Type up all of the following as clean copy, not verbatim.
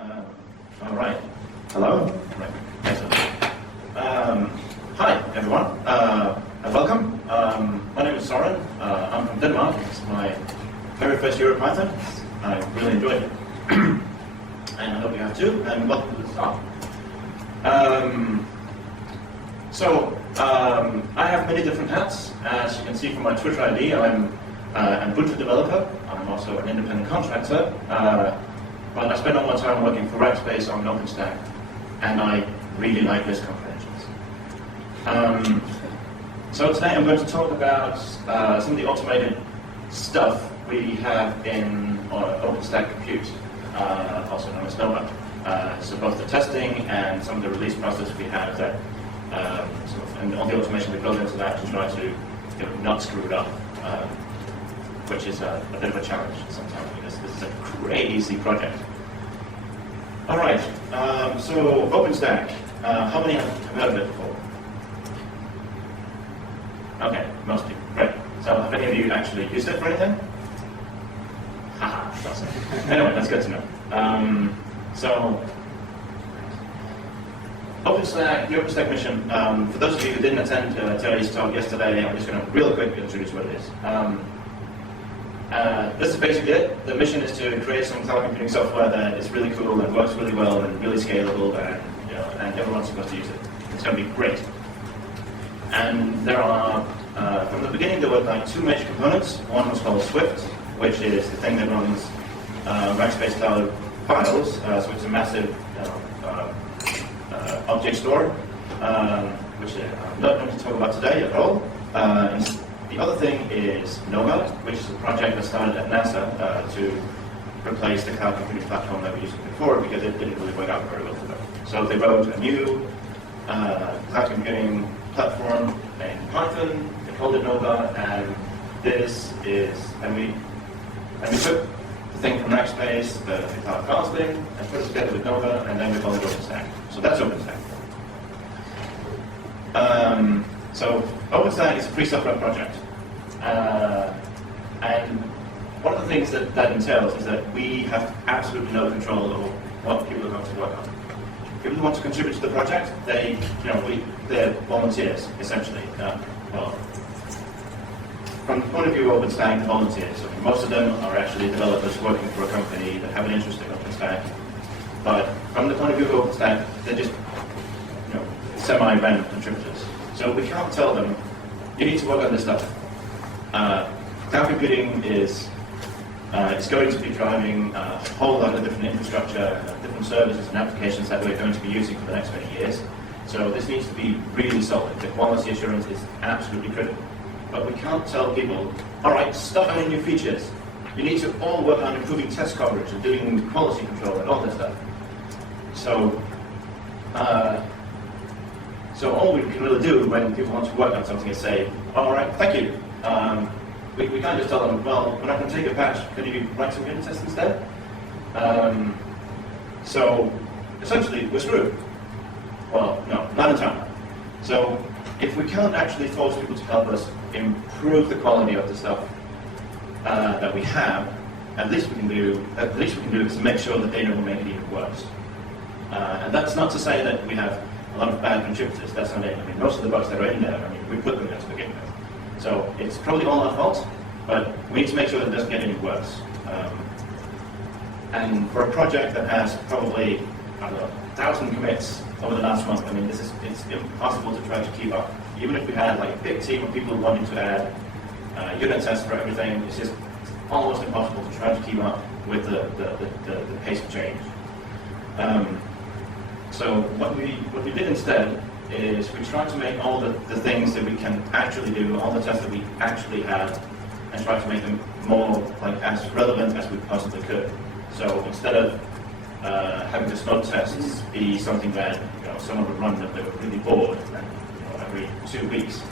All right. Hello? Right. Excellent. Hi, everyone, and welcome. My name is Soren. I'm from Denmark. It's my very first EuroPython. I really enjoyed it. And I hope you have too, and welcome to the talk. I have many different hats. As you can see from my Twitter ID, I'm an Ubuntu developer. I'm also an independent contractor. But I spend all my time working for Rackspace on OpenStack, and I really like risk comprehensions. So today I'm going to talk about some of the automated stuff we have in OpenStack Compute, also known as Nova. So both the testing and some of the release process we have that, and all the automation we built into that to try to not screw it up, which is a bit of a challenge sometimes because this is a crazy project. All right, so OpenStack. How many have heard of it before? Okay, most people. Great. So have any of you actually used it for anything? Haha, that's it. Anyway, that's good to know. OpenStack, the OpenStack mission, for those of you who didn't attend Terry's talk yesterday, I'm just going to real quick introduce what it is. This is basically it. The mission is to create some cloud computing software that is really cool and works really well and really scalable, and everyone's supposed to use it. It's going to be great. And there are, from the beginning, there were like two major components. One was called Swift, which is the thing that runs Rackspace Cloud files. So it's a massive object store, which I'm not going to talk about today at all. The other thing is Nova, which is a project that started at NASA to replace the cloud computing platform that we used before because it didn't really work out very well for them. So they wrote a new cloud computing platform in Python. They called it Nova, and this is, and we took the thing from Rackspace, the cloud files thing, and put it together with Nova, and then we called it OpenStack. So that's OpenStack. So OpenStack is a free software project. And one of the things that entails is that we have absolutely no control over what people are going to work on. People who want to contribute to the project, they're volunteers, essentially. From the point of view of OpenStack, the volunteers, I mean, most of them are actually developers working for a company that have an interest in OpenStack. But from the point of view of OpenStack, they're just semi-random contributors. So we can't tell them, you need to work on this stuff. Cloud computing is going to be driving a whole lot of different infrastructure, different services and applications that we're going to be using for the next many years. So this needs to be really solid. The quality assurance is absolutely critical. But we can't tell people, all right, stop adding new features. You need to all work on improving test coverage and doing quality control and all this stuff. So all we can really do when people want to work on something is say, all right, thank you. We can't just tell them, well, we're not going to take a patch. Can you write some unit tests instead? So essentially, we're screwed. Well, no, not entirely. So if we can't actually force people to help us improve the quality of the stuff that we have, at least we can do is make sure that they don't make it even worse. And that's not to say that we have a lot of bad contributors. That's not it. I mean, most of the bugs that are in there, we put them there to begin with. So it's probably all our fault, but we need to make sure that it doesn't get any worse. And for a project that has probably, 1,000 commits over the last month, it's impossible to try to keep up. Even if we had like a big team of people wanting to add unit tests for everything, it's just almost impossible to try to keep up with the pace of change. So what we did instead is we tried to make all the things that we can actually do, all the tests that we actually have, and try to make them more as relevant as we possibly could. So instead of having the snow tests be something that someone would run that they were really bored, and every 2 weeks,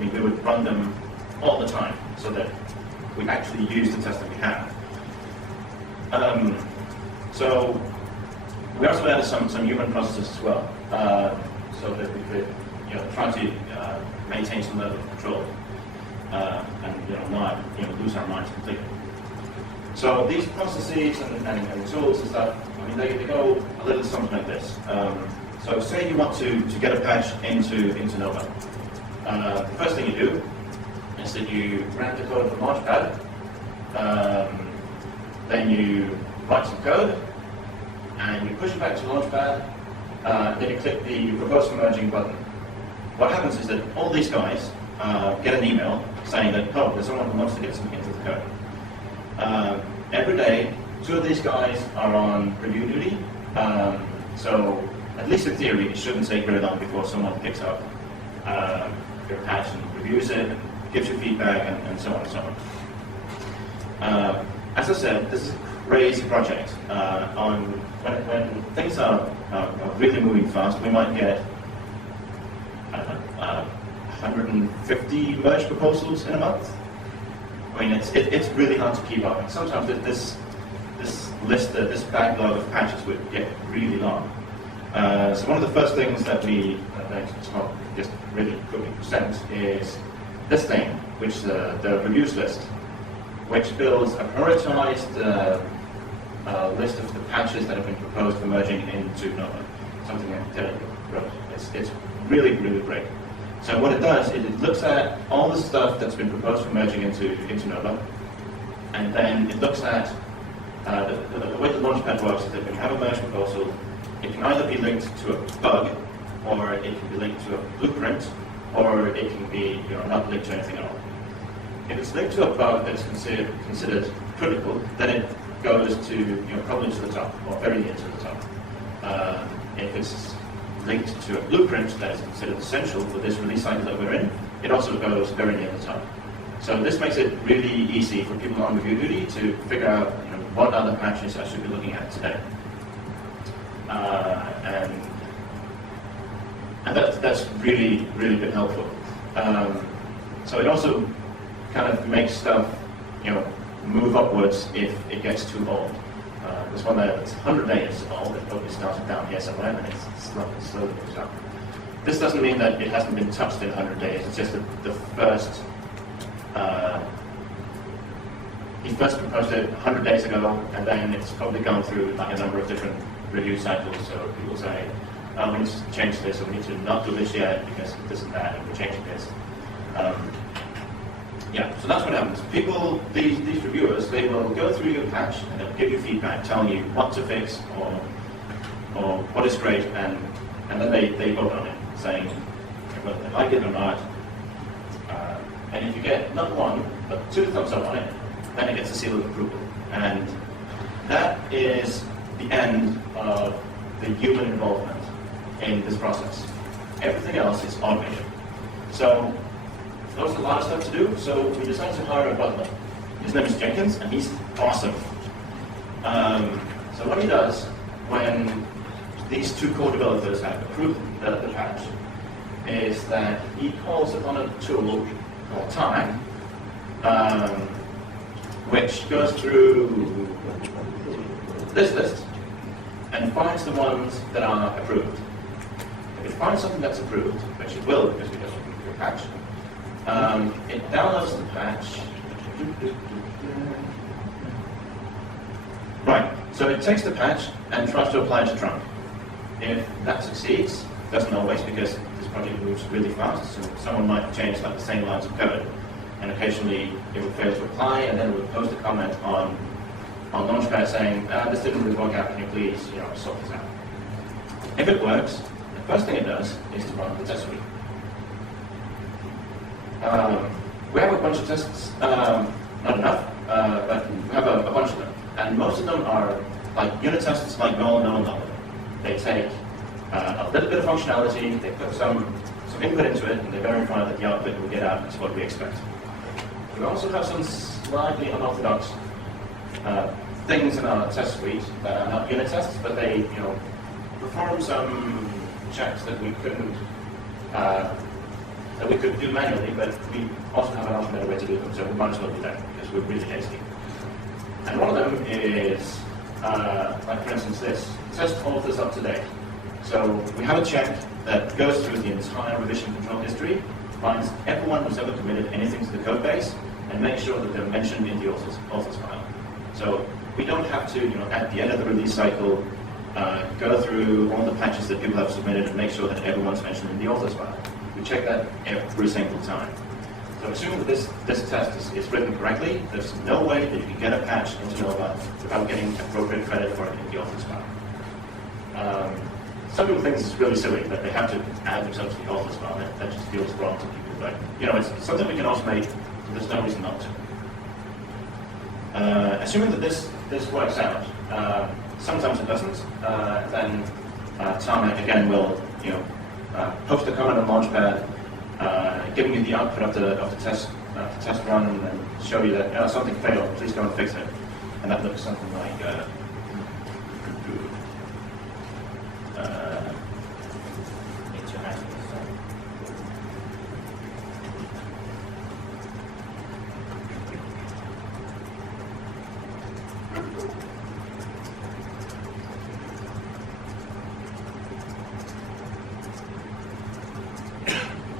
we would run them all the time so that we actually use the test that we have. So we also added some human processes as well, so that we could try to maintain some level of control and not lose our minds completely. So these processes and tools and stuff, I mean, they go a little something like this. So say you want to get a patch into Nova. The first thing you do is that you grab the code from Launchpad, then you write some code, and you push it back to Launchpad, then you click the Propose for Merging button. What happens is that all these guys get an email saying that, oh, there's someone who wants to get something into the code. Every day, 2 of these guys are on review duty, so at least in theory, it shouldn't take very long before someone picks up your patch and reviews it, and gives you feedback, and so on and so on. As I said, this is a crazy project. When things are really moving fast, we might get, I don't know, 150 merge proposals in a month. I mean, it's really hard to keep up. And sometimes this list, this backlog of patches would get really long. So one of the first things that we just really quickly present is this thing, which is the reviews list, which builds a prioritized list of the patches that have been proposed for merging into Nova. Something that Tagliatelle wrote. It's really, really great. So what it does is it looks at all the stuff that's been proposed for merging into Nova, and then it looks at the way the Launchpad works is that when you have a merge proposal, it can either be linked to a bug, or it can be linked to a blueprint, or it can be not linked to anything at all. If it's linked to a bug that is considered critical, then it goes to probably to the top, or very near to the top. If it's linked to a blueprint that is considered essential for this release cycle that we're in, it also goes very near the top. So this makes it really easy for people on review duty to figure out what other patches I should be looking at today. And that's really, really been helpful. So it also kind of makes stuff, move upwards if it gets too old. This one that's 100 days old, it probably started down here somewhere, and it's slowly moves up. This doesn't mean that it hasn't been touched in 100 days. It's just that the first, he first proposed it 100 days ago, and then it's probably gone through like a number of different review cycles. So people say, we need to change this, or we need to not do this yet because this and that, and we're changing this. Yeah, so that's what happens. People, these reviewers, they will go through your patch and they'll give you feedback, telling you what to fix or what is great, and then they vote on it, saying whether they like it or not. And if you get not 1, but 2 thumbs up on it, then it gets a seal of approval. And that is the end of the human involvement in this process. Everything else is automated. So there's a lot of stuff to do, so we decided to hire a butler. His name is Jenkins, and he's awesome. So what he does when these 2 co-developers have approved the patch is that he calls upon a tool called Time, which goes through this list and finds the ones that are approved. If it finds something that's approved, which it will because we just approved your patch, it downloads the patch. Right, so it takes the patch and tries to apply it to trunk. If that succeeds, doesn't always because this project moves really fast, so someone might change like the same lines of code, and occasionally it would fail to apply, and then it would post a comment on Launchpad saying, this didn't really work out, can you please sort this out? If it works, the first thing it does is to run the test suite. We have a bunch of tests, not enough, but we have a bunch of them. And most of them are like unit tests like no one knows. They take a little bit of functionality, they put some input into it, and they verify that the output we get out is what we expect. We also have some slightly unorthodox things in our test suite that are not unit tests, but they perform some checks that we couldn't that we could do manually, but we also have an automated way to do them, so we might as well do that because we're really hasty. And one of them is, like for instance this, test all of this up to date. So we have a check that goes through the entire revision control history, finds everyone who's ever committed anything to the code base, and makes sure that they're mentioned in the authors file. So we don't have to, at the end of the release cycle, go through all the patches that people have submitted and make sure that everyone's mentioned in the authors file. We check that every single time. So assuming that this test is written correctly, there's no way that you can get a patch into Nova without getting appropriate credit for it in the authors file. Some people think this is really silly, that they have to add themselves to the authors file. That just feels wrong to people. But it's something we can automate, so there's no reason not to. Assuming that this works out, sometimes it doesn't, then Tarmac again will post a comment on Launchpad, giving you the output of the test run, and then show you that something failed. Please go and fix it. And that looks something like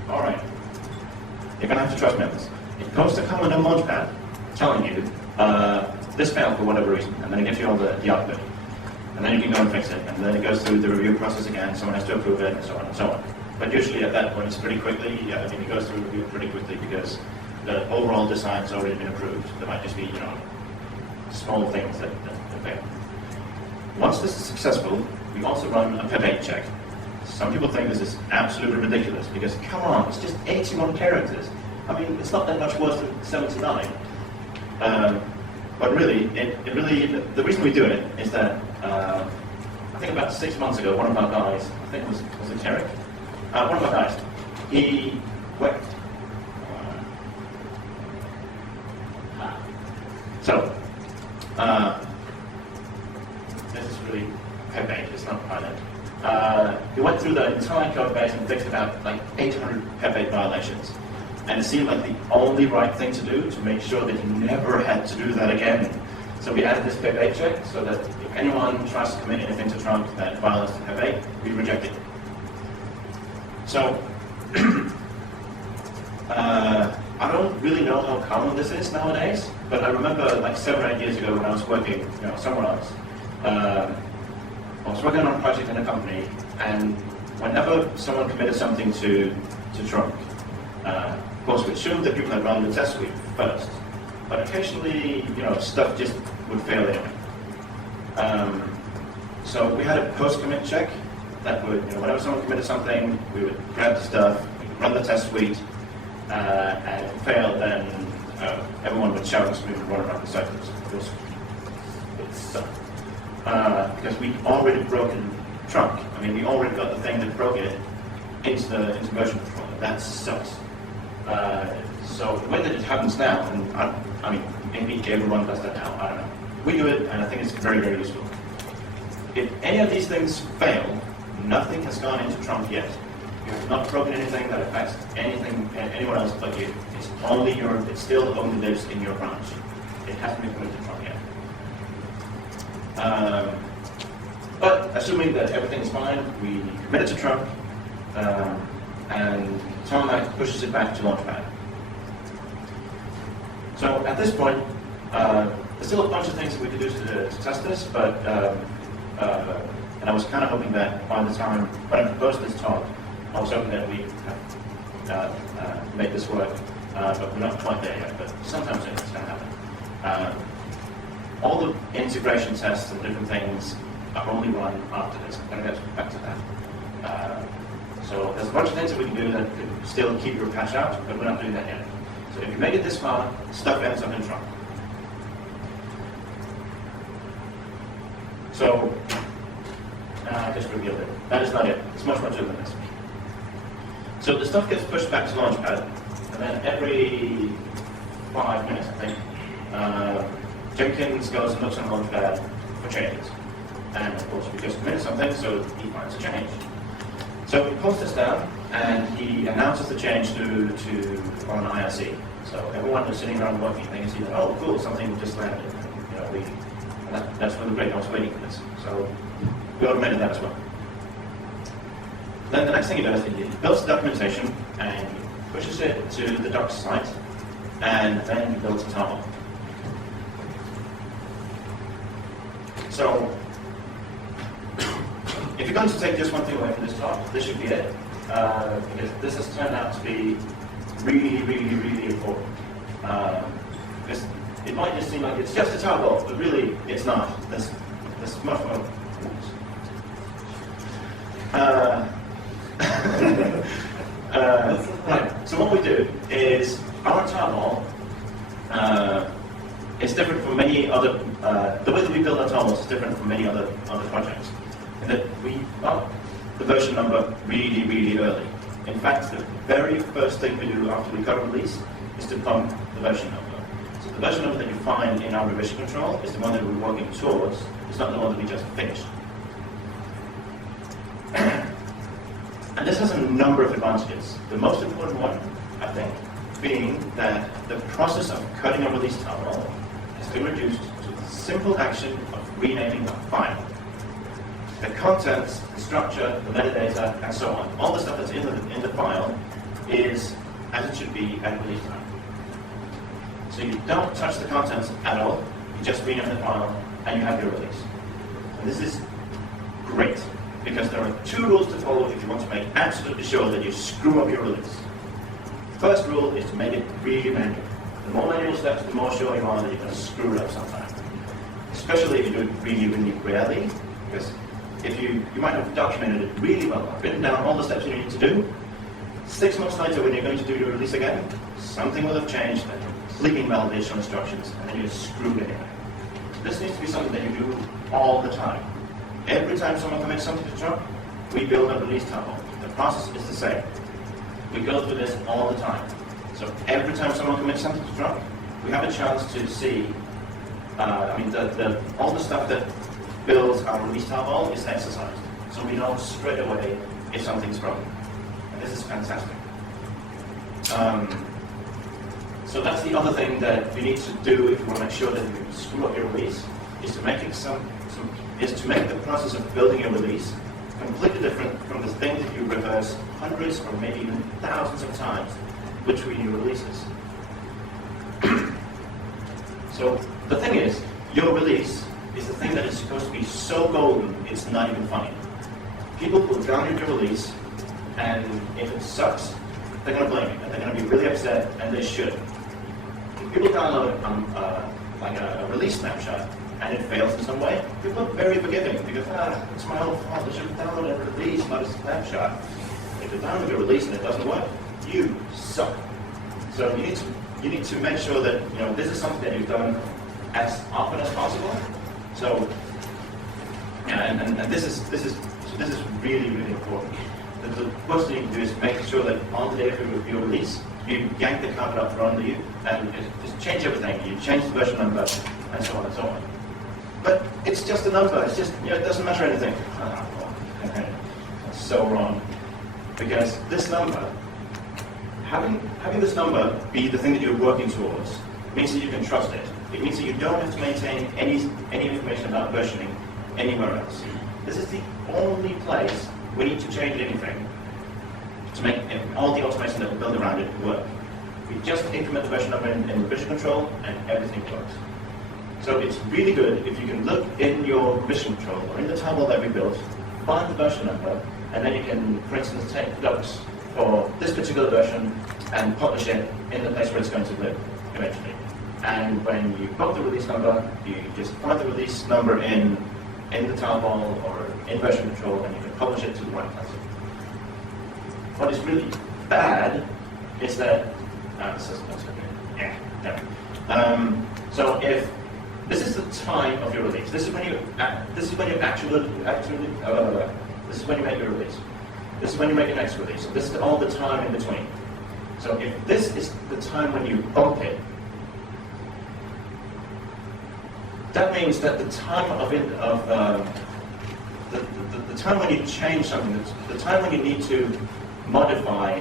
all right. You're going to have to trust me on this. It posts a comment on Launchpad telling you this failed for whatever reason, and then it gives you all the output. And then you can go and fix it, and then it goes through the review process again, someone has to approve it, and so on and so on. But usually at that point it's pretty quickly, it goes through review pretty quickly because the overall design's already been approved. There might just be, small things that fail. Once this is successful, we also run a pip8 check. Some people think this is absolutely ridiculous because, come on, it's just 81 characters. I mean, it's not that much worse than 79. But really, the reason we do it is that I think about 6 months ago, one of our guys, I think was it Eric? One of our guys, he went. This is really pip8, it's not Pilot. He went through the entire code base and fixed about like 800 pip8 violations. And it seemed like the only right thing to do to make sure that he never had to do that again. So we added this pip8 check so that if anyone tries to commit anything to trunk that violates the pip8, we reject it. So I don't really know how common this is nowadays, but I remember like 7 or 8 years ago when I was working somewhere else. I was working on a project in a company, and whenever someone committed something to trunk, of course, we assumed that people had run the test suite first, but occasionally, stuff just would fail anyway. So we had a post-commit check that would, whenever someone committed something, we would grab the stuff, we would run the test suite, and if it failed, then everyone would shout and scream and run around the cycles. It sucked. Because we'd already broken trunk. I mean, we already got the thing that broke it into version control. That sucks. So the way that it happens now, and I mean, maybe everyone does that now, I don't know. We do it, and I think it's very, very useful. If any of these things fail, nothing has gone into trunk yet. You have not broken anything that affects anyone else but you. It's only it still only lives in your branch. It hasn't been committed to trunk yet. But assuming that everything is fine, we commit it to trunk, and Tarmac pushes it back to Launchpad. So at this point, there's still a bunch of things that we could do to test this, but and I was kind of hoping that by the time when I proposed this talk, I was hoping that we make this work, but we're not quite there yet. But sometime soon it's going to happen. All the integration tests and different things are only run after this. I'm going to get back to that. So there's a bunch of things that we can do that could still keep your patch out, but we're not doing that yet. So if you make it this far, stuff ends up in trunk. So I just revealed it. That is not it. It's much more to than this. So the stuff gets pushed back to Launchpad, and then every 5 minutes, I think, Jenkins goes and looks on Launchpad for changes. And of course, we just committed something, so he finds a change. So he pulls this down, and he announces the change on IRC. So everyone who's sitting around working, they can see that, oh, cool, something just landed. And that's really great. I was waiting for this. So we automated that as well. Then the next thing he does is he builds the documentation and he pushes it to the docs site, and then he builds a table. So, if you're going to take just one thing away from this talk, this should be it. Because this has turned out to be really, really, really important. Because it might just seem like it's just a tarball, but really it's not. There's much more. Right. So what we do is our tarball is different from many other. The way that we build our tarballs is different from many other projects. In that we up the version number really, really early. In fact, the very first thing we do after we got a release is to bump the version number. So the version number that you find in our revision control is the one that we're working towards. It's not the one that we just finished. And this has a number of advantages. The most important one, I think, being that the process of cutting a release tarball has been reduced to the simple action of renaming the file. The contents, the structure, the metadata, and so on, all the stuff that's in the file is as it should be at release time. So you don't touch the contents at all, you just rename the file, and you have your release. And this is great, because there are two rules to follow if you want to make absolutely sure that you screw up your release. The first rule is to make it really manual. The more manual steps, the more sure you are that you're going to screw it up sometime. Especially if you do it really, really rarely, because if you might have documented it really well, written down all the steps you need to do. 6 months later, when you're going to do your release again, something will have changed and completely invalidate your instructions, and then you're screwed anyway. This needs to be something that you do all the time. Every time someone commits something to Trump, we build a release tarball. The process is the same. We go through this all the time. So every time someone commits something to Trump, we have a chance to see. All the stuff that builds our release tarball is exercised. So we know straight away if something's wrong. And this is fantastic. So that's the other thing that you need to do if you want to make sure that you screw up your release, is to make the process of building a release completely different from the thing that you rehearse hundreds or maybe even thousands of times between your releases. So the thing is, your release is the thing that is supposed to be so golden, it's not even funny. People will download your release, and if it sucks, they're going to blame you, and they're going to be really upset, and they should. If people download a release snapshot, and it fails in some way, people are very forgiving, because, it's my own fault, I should download a release, not a snapshot. If you download a release and it doesn't work, you suck. So you need to make sure that this is something that you've done as often as possible. So, and this is really, really important. The first thing you can do is make sure that on the day of your release, you yank the carpet up from under you and just change everything. You change the version number and so on and so on. But it's just a number. It's just it doesn't matter anything. That's so wrong, because this number, having this number be the thing that you're working towards, means that you can trust it. It means that you don't have to maintain any information about versioning anywhere else. This is the only place we need to change anything to make all the automation that we build around it work. We just increment the version number in revision control, and everything works. So it's really good if you can look in your revision control or in the tarball that we built, find the version number, and then you can, for instance, take notes for this particular version and publish it in the place where it's going to live eventually. And when you got the release number, you just find the release number in the tarball or in version control, and you can publish it to the right place. What is really bad is that so if this is the time of your release, this is when you actually this is when you make your release. This is when you make your next release. So this is all the time in between. So if this is the time when you bump it, that means that the time the time when you change something, the time when you need to modify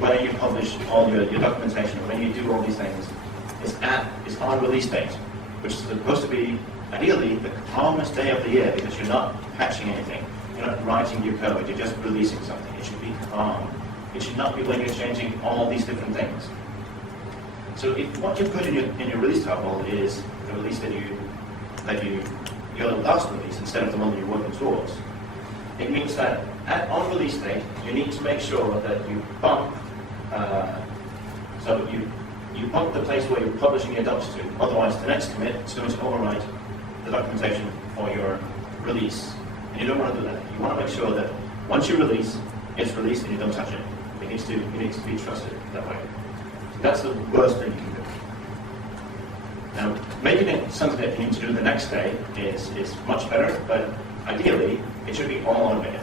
where you publish all your documentation, when you do all these things, is on release date, which is supposed to be ideally the calmest day of the year, because you're not patching anything, you're not writing your code, you're just releasing something. It should be calm. It should not be when you're changing all these different things. So if what you put in your release tarball is the release that you your last release instead of the one that you're working towards. It means that on release date, you need to make sure that you bump, so you bump the place where you're publishing your docs to. Otherwise, the next commit is going to overwrite the documentation for your release. And you don't want to do that. You want to make sure that once you release, it's released and you don't touch it. It needs to be trusted that way. So that's the worst thing you can do. Now, making it something that you need to do the next day is much better, but ideally, it should be all automated.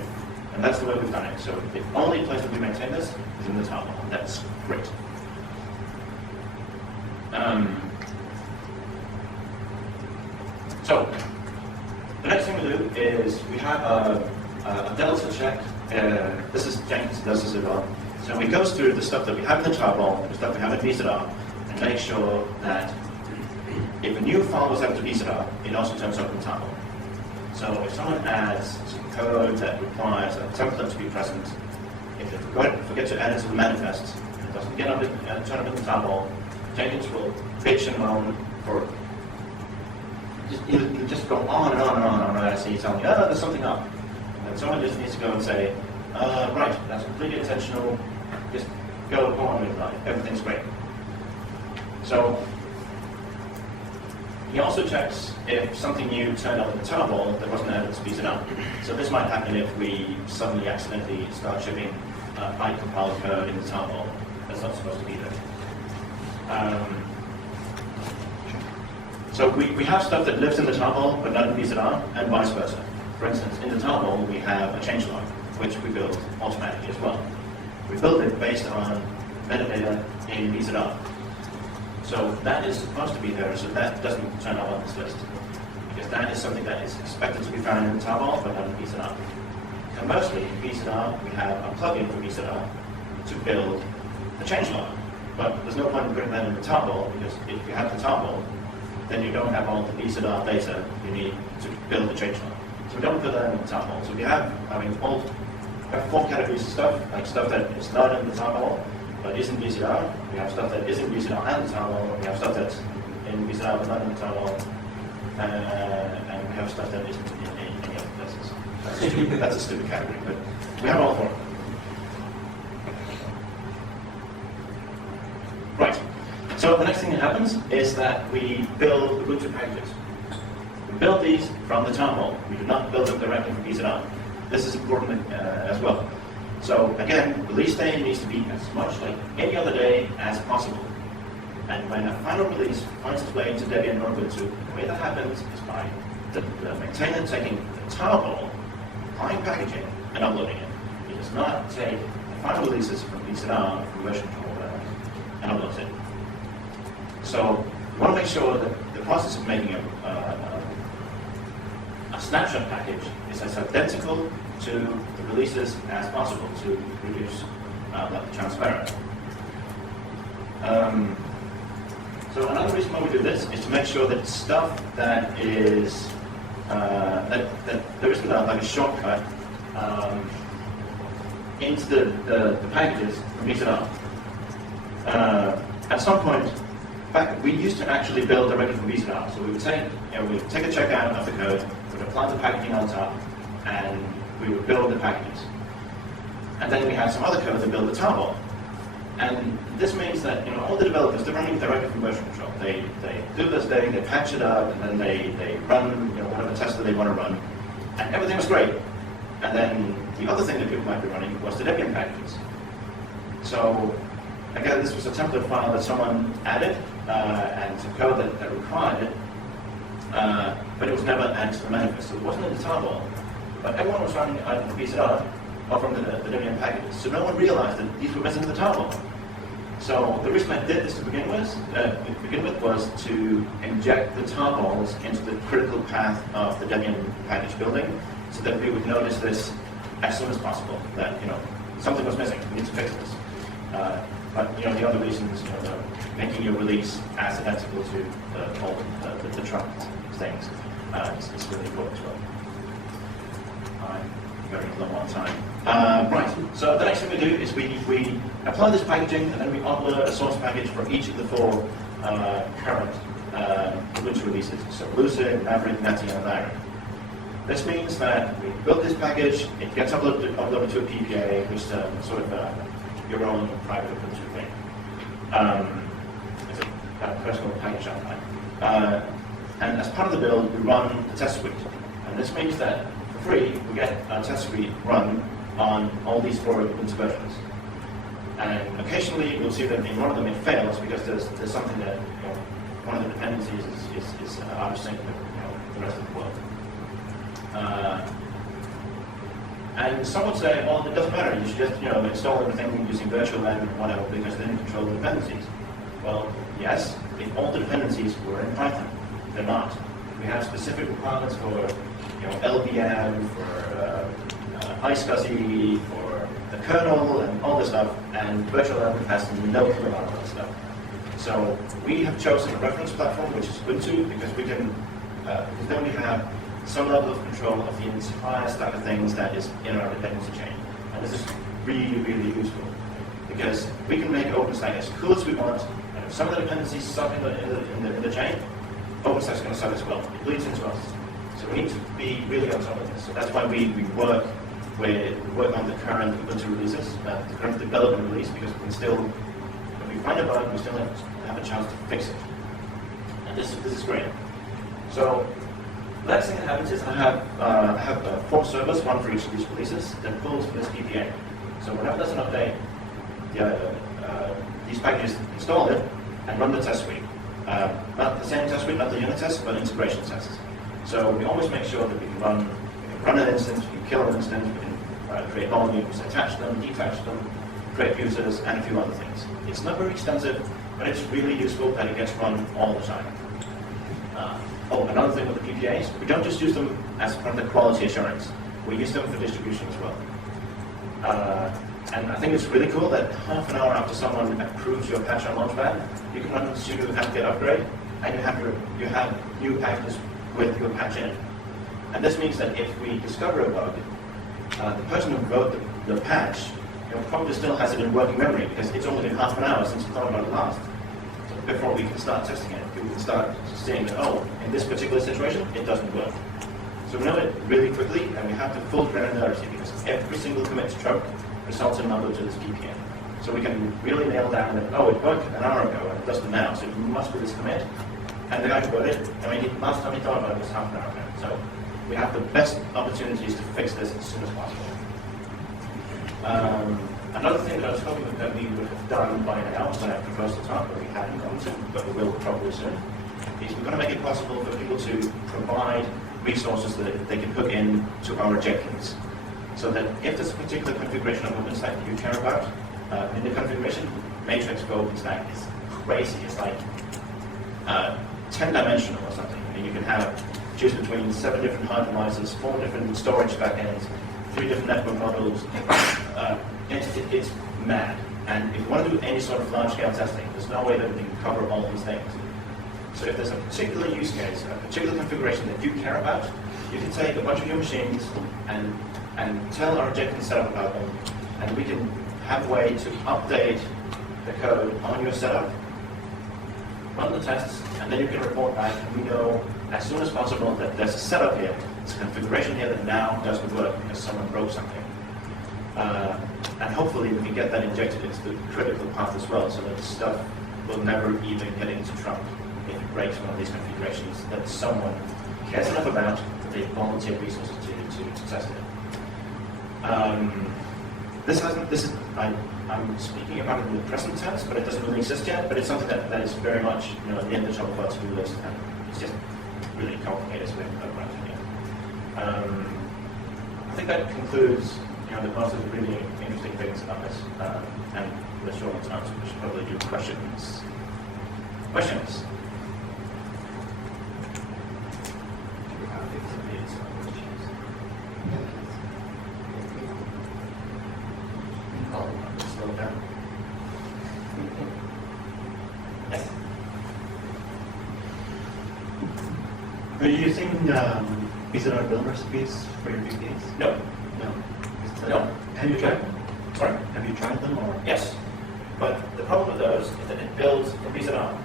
And that's the way we've done it. So the only place that we maintain this is in the tarball. That's great. So the next thing we do is we have a delta check. This is Jenkins does this as well. So we go through the stuff that we have in the tarball, the stuff we have in VZR, and make sure that if a new file was added to VZR, it also turns up in the tarball. So if someone adds some code that requires a template to be present, if they forget to add it to the manifest, and it doesn't get up turn up in the tarball, Jenkins will bitch and moan for it'll just go on and on and on and on. I see you tell me, oh, there's something up. And someone just needs to go and say, right, that's completely intentional. Just go on with life. Everything's great. So he also checks if something new turned up in the tarball that wasn't added to VZR. So this might happen if we suddenly accidentally start shipping compiled code in the tarball that's not supposed to be there. So we have stuff that lives in the tarball but not in VZR, and vice versa. For instance, in the tarball we have a changelog, which we build automatically as well. We build it based on metadata in VZR. So that is supposed to be there, so that doesn't turn up on this list. Because that is something that is expected to be found in the tarball, but not in VZR. Conversely, in VZR, we have a plugin for VZR to build a changelog. But there's no point in putting that in the tarball, because if you have the tarball, then you don't have all the VZR data you need to build the changelog. So we don't put that in the tarball. So we have, we have 4 categories of stuff, like stuff that is not in the tarball, but is in VZR. We have stuff that is in VZR and the tarball. We have stuff that's in VZR but not in the tarball. And we have stuff that isn't in any other places. That's a stupid category, but we have all 4. Right. So the next thing that happens is that we build the root packages. We build these from the tarball. We do not build them directly from VZR. This is important as well. So again, release day needs to be as much like any other day as possible. And when a final release finds its way into Debian or Ubuntu, the way that happens is by the maintainer taking the tarball, applying packaging, and uploading it. It does not take the final releases from VZR, from version control, and uploads it. So we want to make sure that the process of making a snapshot package is as identical to the releases as possible to reduce transparent. So another reason why we do this is to make sure that stuff that is that there isn't like a shortcut into the packages from VZR. At some point, we used to actually build directly from VZR. So we would take a checkout of the code, we would apply the packaging on top, and we would build the packages. And then we had some other code that built the tarball. And this means that all the developers, they're running directly from version control. They do this thing, they patch it up, and then they run whatever test that they want to run. And everything was great. And then the other thing that people might be running was the Debian packages. So again, this was a template file that someone added, and some code that required it, but it was never added to the manifest. So it wasn't in the tarball. But everyone was running either the VZR or from the Debian packages. So no one realized that these were missing the tarball. So the reason I did this to begin with was to inject the tarballs into the critical path of the Debian package building, so that we would notice this as soon as possible, that something was missing, we need to fix this. But the other reasons, making your release as identical to the Trump things is really important as well. I'm very low on time. Right, so the next thing we do is we apply this packaging, and then we upload a source package for each of the 4 current Ubuntu releases. So Lucid, Maverick, Natty, and Lyra. This means that we build this package, it gets uploaded to a PPA, which is sort of your own private Ubuntu thing. It's a personal package outline. And as part of the build, we run the test suite. And this means that for free, we get a test suite run on all these 4 Ubuntu versions. And occasionally, you'll see that in one of them it fails because there's something that, one of the dependencies is out of sync with the rest of the world. And some would say, well, it doesn't matter. You should just install everything using virtual and whatever because then you control the dependencies. Well, yes, if all the dependencies were in Python. They're not. We have specific requirements for LVM, for iSCSI, for the kernel, and all this stuff. And virtual element has no clue about all that stuff. So we have chosen a reference platform, which is Ubuntu, because we can, because then we have some level of control of the entire stack of things that is in our dependency chain. And this is really, really useful because we can make OpenStack as cool as we want. And if some of the dependencies suck in the chain, OpenStack is going to suck as well. It bleeds into us. So we need to be really on top of this. So that's why we work on the current Ubuntu releases, the current development release, because we can still, if we find a bug, we still have a chance to fix it. And this is great. So the next thing that happens is I have 4 servers, one for each of these releases, that pulls from this PPA. So whenever there's an update, these packages install it and run the test suite. Not the same test suite, not the unit tests, but integration tests. So we always make sure that we can run an instance, we can kill an instance, we can create volumes, attach them, detach them, create users, and a few other things. It's not very extensive, but it's really useful that it gets run all the time. Another thing with the PPAs, we don't just use them as part of the quality assurance. We use them for distribution as well. And I think it's really cool that half an hour after someone approves your patch on Launchpad, you can run sudo apt-get upgrade, and you have new packages with your patch in it. And this means that if we discover a bug, the person who wrote the patch probably still has it in working memory because it's only been half an hour since you thought about it last. So before we can start testing it, we can start seeing that, in this particular situation, it doesn't work. So we know it really quickly, and we have the full granularity because every single commit to choke results in an upload to this PPA. So we can really nail down that, it worked an hour ago and it doesn't now, so it must be this commit. And the guy who wrote it, last time he thought about it was half an hour ago. So we have the best opportunities to fix this as soon as possible. Another thing that I was hoping that we would have done by now when I proposed the talk, but we haven't gone to, but we will probably soon, is we're going to make it possible for people to provide resources that they can hook in to our Jenkins. So that if there's a particular configuration of OpenStack that you care about, in the configuration matrix for OpenStack is crazy. It's like 10-dimensional or something. You can choose between 7 different hard devices, 4 different storage backends, 3 different network models. It's mad. And if you want to do any sort of large-scale testing, there's no way that we can cover all these things. So if there's a particular use case, a particular configuration that you care about, you can take a bunch of your machines and tell our Jenkins setup about them, and we can have a way to update the code on your setup, run the tests, and then you can report back, and we know as soon as possible that there's a setup here, there's a configuration here that now doesn't work because someone broke something. And hopefully we can get that injected into the critical path as well, so that the stuff will never even get into trouble if it breaks one of these configurations that someone cares enough about that they volunteer resources to test it. I'm speaking about it in the present tense, but it doesn't really exist yet, but it's something that is very much in the top of our to-do list, and it's just really complicated, so we haven't got around to it yet. I think that concludes the most of the really interesting things about this, and the short answer, we should probably do questions. Questions? Are you using VZR build recipes for your VPAs? No. No. Have you tried them? Sorry? Have you tried them or? Yes. But the problem with those is that it builds from VZR,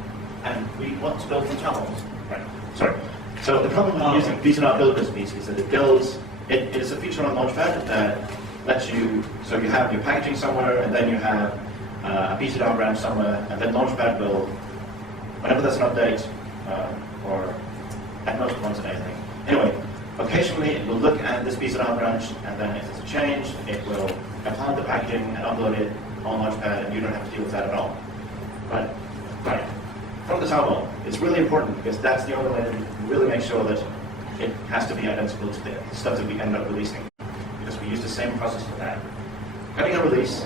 and we want to build from tunnels. Right. Sorry. So the problem with using these build recipes is that it is a feature on Launchpad that lets you, so you have your packaging somewhere, and then you have a BCDR branch somewhere, and then Launchpad will, whenever there's an update, or at most once a day, I think. Anyway, occasionally it will look at this BCDR branch, and then if there's a change, it will apply the packaging and upload it on Launchpad, and you don't have to deal with that at all. But, right, from the towel, it's really important because that's the only way to really make sure that it has to be identical to the stuff that we end up releasing, because we use the same process for that. Cutting a release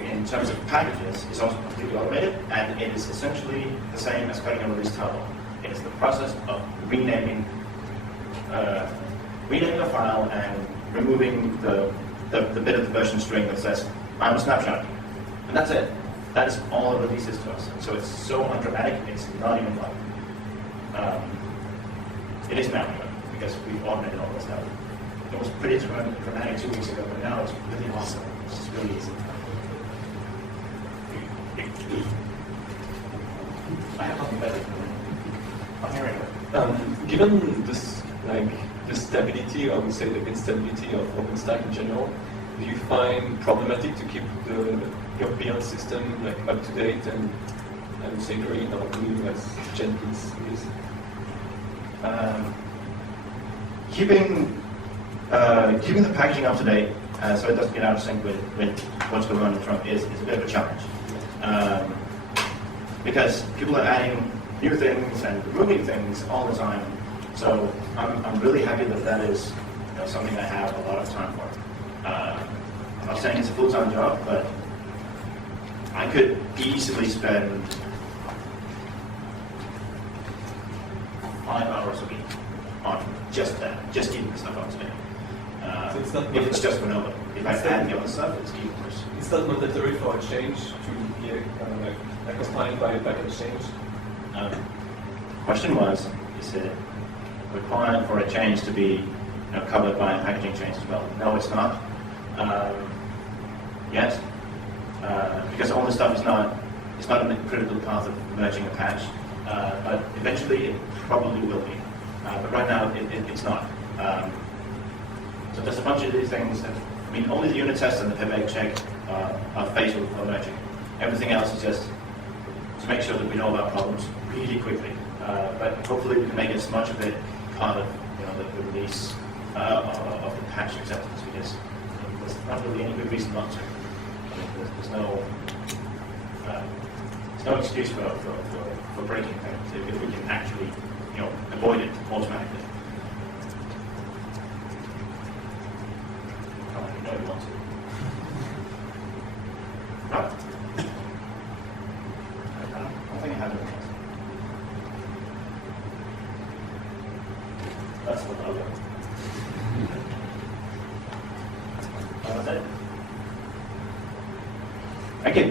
in terms of packages is also completely automated, and it is essentially the same as cutting a release table. It is the process of renaming a file and removing the bit of the version string that says, I'm a snapshot. And that's it. That is all a release is to us. So it's so undramatic, it's not even fun. It is now, because we've automated all this stuff. It was pretty dramatic 2 weeks ago, but now it's really awesome. It's just really easy. I have nothing better. I'm hearing it. Given this, the stability, I would say the instability of OpenStack in general, do you find problematic to keep your build system up to date and I would say green or blue as Jenkins is? Keeping the packaging up to date so it doesn't get out of sync with what's going on in front is a bit of a challenge. Because people are adding new things and removing things all the time. So I'm really happy that is something I have a lot of time for. I'm not saying it's a full-time job, but I could easily spend 5 hours a week on just that, just keeping the stuff up to date. So it's not if it's just for nobody. If I add the other stuff, it's even worse. It's not mandatory for a change to be accompanied by a package change? Question was, is it required for a change to be covered by a packaging change as well? No, it's not. Yes, because all this stuff is not a critical path of merging a patch, but eventually it probably will be. But right now it's not. So there's a bunch of these things that, only the unit test and the pivot check are fatal for merging. Everything else is just to make sure that we know about problems really quickly. But hopefully we can make as much of it part of the release of the patch acceptance, because there's not really any good reason not to. There's no excuse for breaking things if we can actually avoid it automatically. I don't want to. Right. I think I have it. That's the logo. That's it. Thank you.